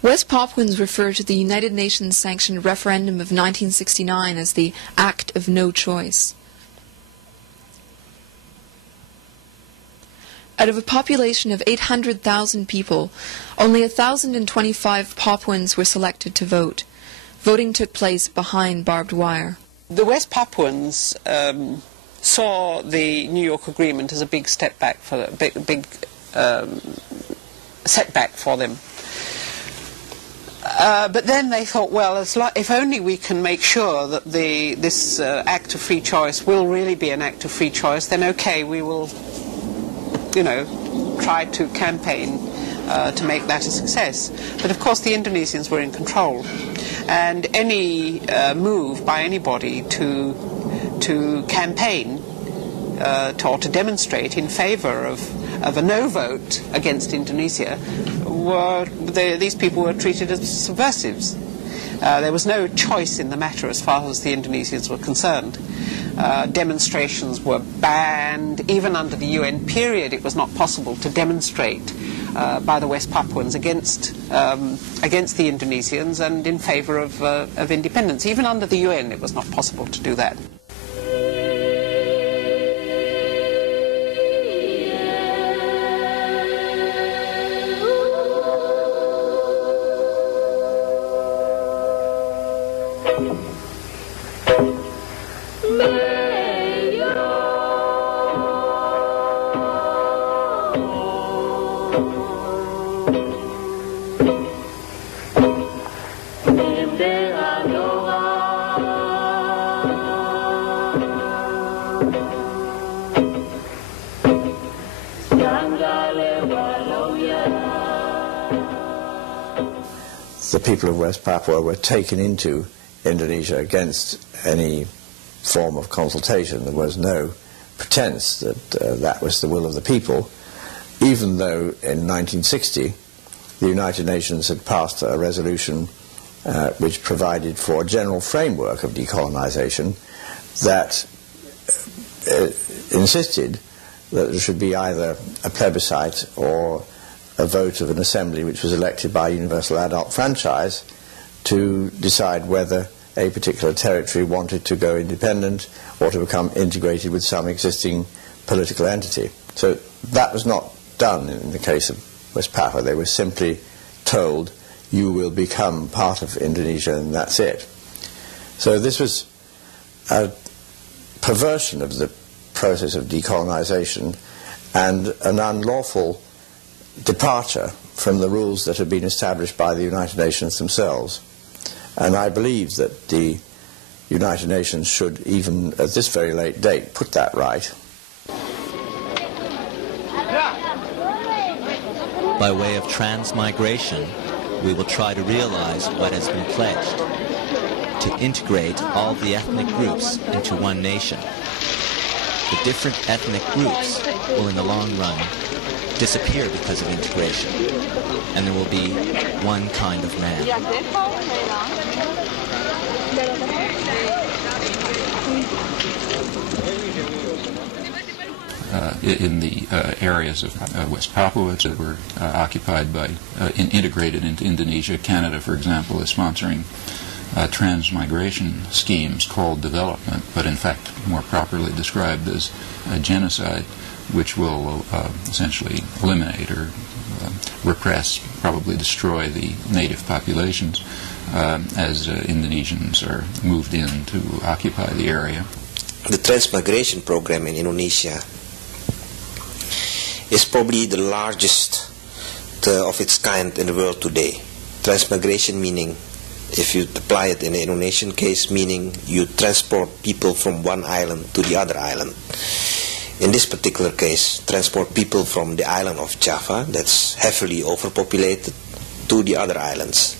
West Papuans refer to the United Nations-sanctioned referendum of 1969 as the act of no choice. Out of a population of 800,000 people, only 1,025 Papuans were selected to vote. Voting took place behind barbed wire. The West Papuans saw the New York Agreement as a big step back for big setback for them. But then they thought, well, if only we can make sure that this act of free choice will really be an act of free choice, then okay, we will, try to campaign to make that a success. But of course the Indonesians were in control, and any move by anybody to campaign or to demonstrate in favor of a no vote against Indonesia, these people were treated as subversives. There was no choice in the matter as far as the Indonesians were concerned. Demonstrations were banned. Even under the UN period, it was not possible to demonstrate by the West Papuans against the Indonesians and in favor of independence. Even under the UN, it was not possible to do that. The people of West Papua were taken into Indonesia against any form of consultation. There was no pretense that that was the will of the people, even though in 1960 the United Nations had passed a resolution which provided for a general framework of decolonization that insisted that there should be either a plebiscite or a vote of an assembly which was elected by universal adult franchise to decide whether a particular territory wanted to go independent or to become integrated with some existing political entity. So that was not done in the case of West Papua. They were simply told, you will become part of Indonesia and that's it. So this was a perversion of the process of decolonization and an unlawful departure from the rules that had been established by the United Nations themselves. And I believe that the United Nations should, even at this very late date, put that right. By way of transmigration, we will try to realize what has been pledged, to integrate all the ethnic groups into one nation. The different ethnic groups will, in the long run, disappear because of integration, and there will be one kind of man. In the areas of West Papua that were occupied by, integrated into Indonesia. Canada, for example, is sponsoring transmigration schemes called development, but in fact more properly described as genocide, which will essentially eliminate or repress, probably destroy the native populations as Indonesians are moved in to occupy the area. The transmigration program in Indonesia is probably the largest of its kind in the world today. Transmigration meaning, if you apply it in the Indonesian case, meaning you transport people from one island to the other island. In this particular case, transport people from the island of Java, that's heavily overpopulated, to the other islands.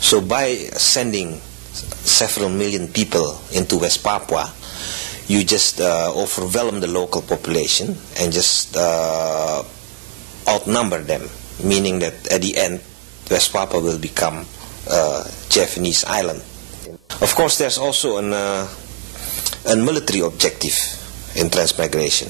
So by sending several million people into West Papua, you just overwhelm the local population and just outnumber them, meaning that at the end, West Papua will become a Javanese island. Of course, there's also a military objective in transmigration,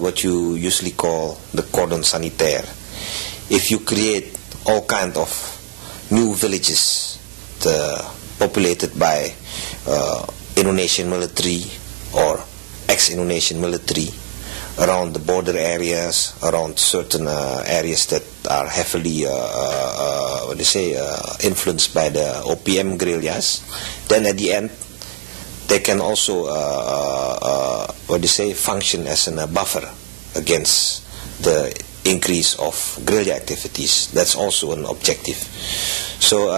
what you usually call the cordon sanitaire. If you create all kinds of new villages populated by Indonesian military or ex-Indonesian military around the border areas, around certain areas that are heavily influenced by the OPM guerrillas. Then at the end, they can also function as a buffer against the increase of guerrilla activities. That's also an objective. So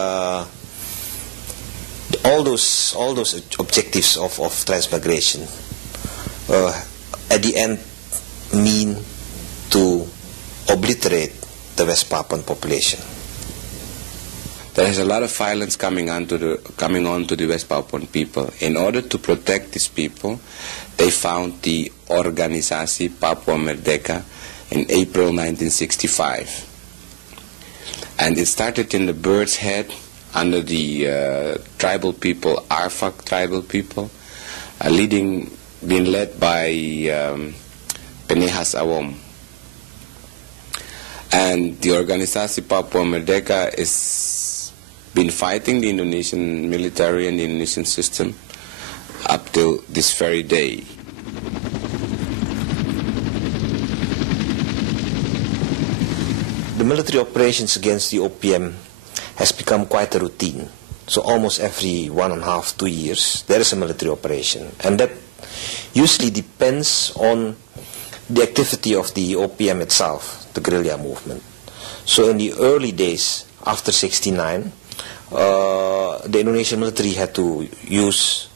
all those objectives of transmigration at the end mean to obliterate the West Papuan population. There is a lot of violence coming on to the West Papuan people. In order to protect these people, they found the Organisasi Papua Merdeka in April 1965. And it started in the Bird's Head under the tribal people, Arfak tribal people, being led by Penehas Awom. And the Organisasi Papua Merdeka is been fighting the Indonesian military and the Indonesian system up till this very day. The military operations against the OPM has become quite a routine. So almost every 1.5 to 2 years there is a military operation, and that usually depends on the activity of the OPM itself, the guerrilla movement. So in the early days after '69, the Indonesian military had to use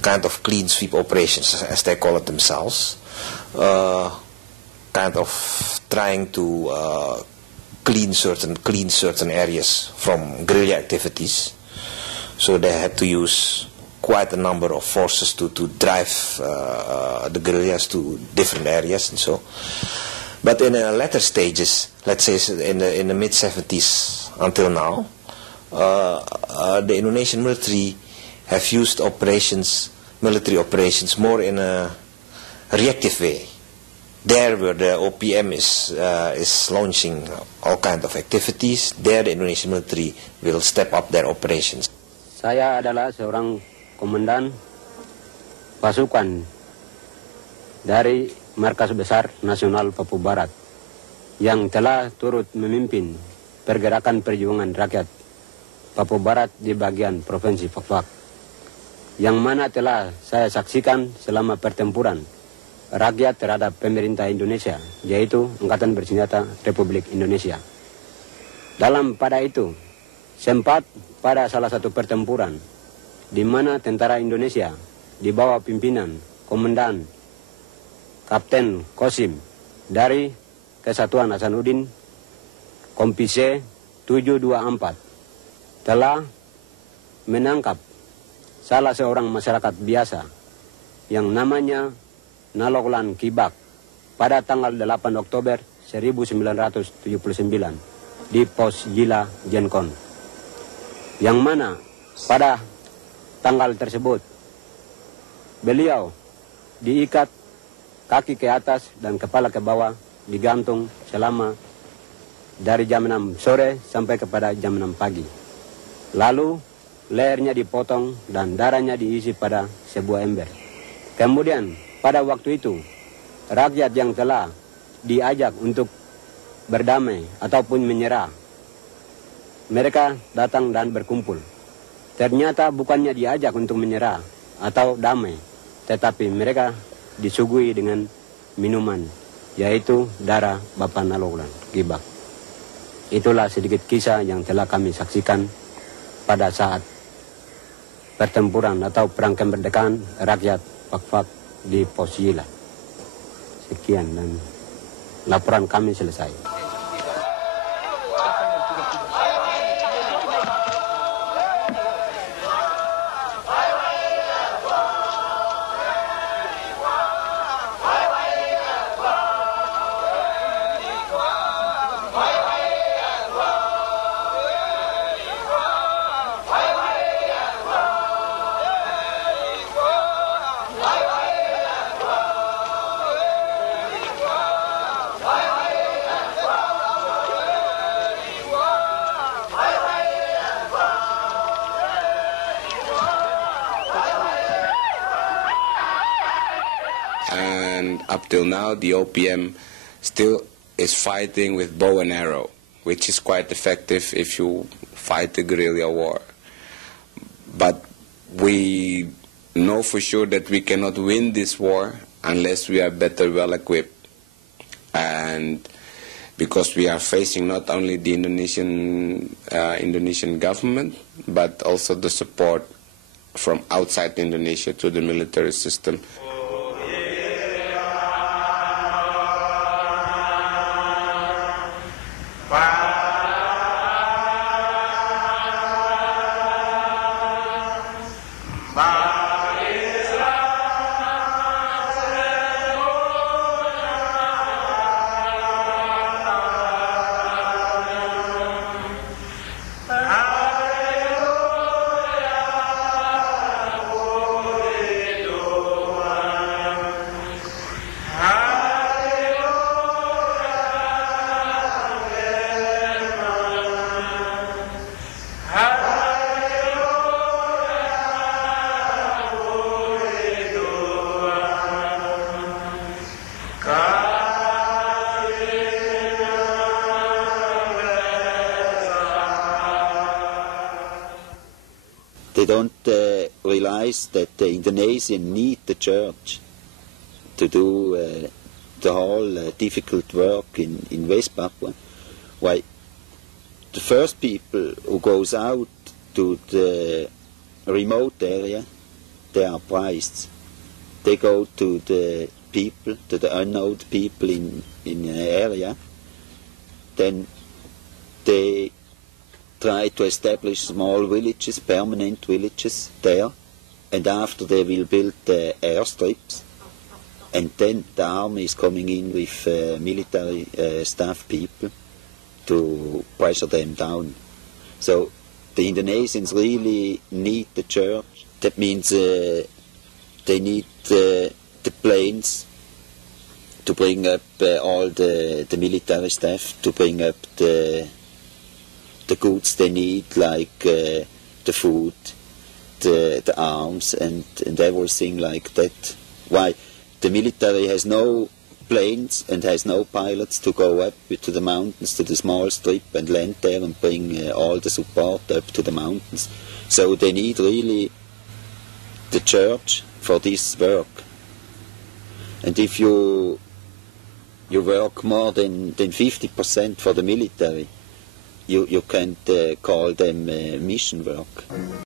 kind of clean sweep operations, as they call it themselves, kind of trying to clean certain areas from guerrilla activities. So they had to use quite a number of forces to drive the guerrillas to different areas and so. But in the latter stages, let's say in the mid-70s until now, the Indonesian military have used military operations more in a reactive way. There where the OPM is launching all kinds of activities, there the Indonesian military will step up their operations. Saya adalah seorang komandan pasukan dari Markas Besar Nasional Papua Barat yang telah turut memimpin pergerakan perjuangan rakyat Papua Barat di bagian Provinsi Papua, yang mana telah saya saksikan selama pertempuran rakyat terhadap pemerintah Indonesia, yaitu Angkatan Bersenjata Republik Indonesia. Pada itu, sempat pada salah satu pertempuran di mana tentara Indonesia di bawah pimpinan Komandan Kapten Kosim dari Kesatuan Hasanuddin Kompise 724 telah menangkap salah seorang masyarakat biasa yang namanya Naloklan Kibak pada tanggal 8 Oktober 1979 di Pos Jila Jenkon, yang mana pada tanggal tersebut beliau diikat kaki ke atas dan kepala ke bawah, digantung selama dari jam 6 sore sampai kepada jam 6 pagi. Lalu lehernya dipotong dan darahnya diisi pada sebuah ember. Kemudian pada waktu itu rakyat yang telah diajak untuk berdamai ataupun menyerah, mereka datang dan berkumpul. Ternyata bukannya diajak untuk menyerah atau damai, tetapi mereka disuguhi dengan minuman, yaitu darah Bapak Naloklan Kibak. Itulah sedikit kisah yang telah kami saksikan pada saat pertempuran atau perang kemerdekaan rakyat Papua di Pos Jila. Sekian, dan laporan kami selesai. up till now, the OPM still is fighting with bow and arrow, which is quite effective if you fight a guerrilla war. But we know for sure that we cannot win this war unless we are better well equipped. And because we are facing not only the Indonesian government, but also the support from outside Indonesia to the military system. They don't realize that the Indonesians need the church to do the whole difficult work in West Papua. Why, the first people who goes out to the remote area, they are priests. They go to the people, to the unknown people in an area. Then they try to establish small villages, permanent villages there, and after they will build airstrips, and then the army is coming in with military staff people to pressure them down. So the Indonesians really need the church. That means they need the planes to bring up all the military staff, to bring up the goods they need, like the food, the arms, and everything like that. Why? The military has no planes and has no pilots to go up to the mountains, to the small strip, and land there and bring all the support up to the mountains. So they need really the church for this work. And if you work more than 50% for the military, you can't call them mission work.